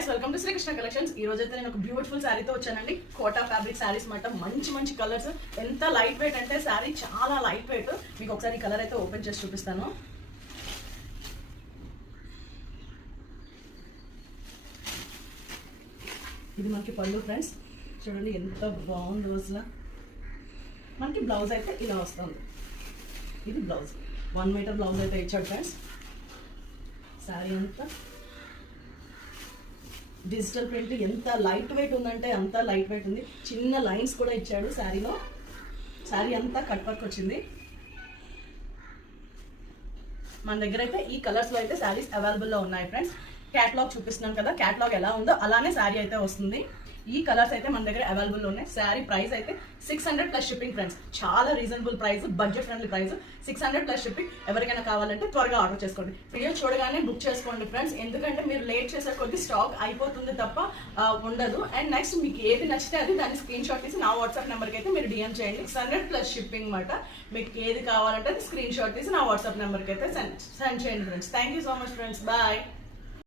Guys welcome to Srikrishna collections. ఈ రోజు అయితే నేను ఒక బ్యూటిఫుల్ శారీతో వచ్చానండి. కోటా ఫ్యాబ్రిక్ శారీస్ మాట, మంచి మంచి కలర్స్. ఎంత లైట్ వెయిట్ అంటే శారీ చాలా లైట్ వెయిట్. మీకు ఒకసారి ఈ కలర్ అయితే ఓపెన్ చేసి చూపిస్తాను. ఇది మనకి పళ్ళు ఫ్రెండ్స్, చూడండి ఎంత బాగుంది రోజులా. మనకి బ్లౌజ్ అయితే ఇలా వస్తుంది. ఇది బ్లౌజ్ 1 మీటర్ బ్లౌజ్ అయితే ఇచ్చాడు ఫ్రెండ్స్. శారీ అంతా డిజిటల్ ప్రింట్, ఎంత లైట్ వెయిట్ ఉందంటే అంత లైట్ వెయిట్ ఉంది. చిన్న లైన్స్ కూడా ఇచ్చాడు శారీలో. శారీ అంతా కట్ వర్క్ వచ్చింది. మన దగ్గర అయితే ఈ కలర్స్లో అయితే శారీస్ అవైలబుల్లో ఉన్నాయి ఫ్రెండ్స్. క్యాటలాగ్ చూపిస్తున్నాను కదా, క్యాటలాగ్ ఎలా ఉందో అలానే శారీ అయితే వస్తుంది. ఈ కలర్స్ అయితే మన దగ్గర అవైలబుల్ ఉన్నాయి. శారీ ప్రైస్ అయితే 600 ప్లస్ షిప్పింగ్ ఫ్రెండ్స్. చాలా reasonable price, budget friendly price. 600 plus shipping. ఎవరికైనా కావాలంటే త్వరగా ఆర్డర్ చేసుకోండి. వీడియో చూడగానే బుక్ చేసుకోండి ఫ్రెండ్స్, ఎందుకంటే మీరు లేట్ చేసే కొద్ది స్టాక్ అయిపోతుంది తప్ప ఉండదు. అండ్ నెక్స్ట్ మీకు ఏది నచ్చితే అది దాన్ని స్క్రీన్ షాట్ తీసి నా వాట్సాప్ నెంబర్కి అయితే మీరు డిఎం చేయండి. 600 ప్లస్ షిప్పింగ్ మాట. మీకు ఏది కావాలంటే అది స్క్రీన్ షాట్ తీసి నా వాట్సాప్ నెంబర్కి అయితే సెండ్ చేయండి friends. Thank you so much friends. Bye.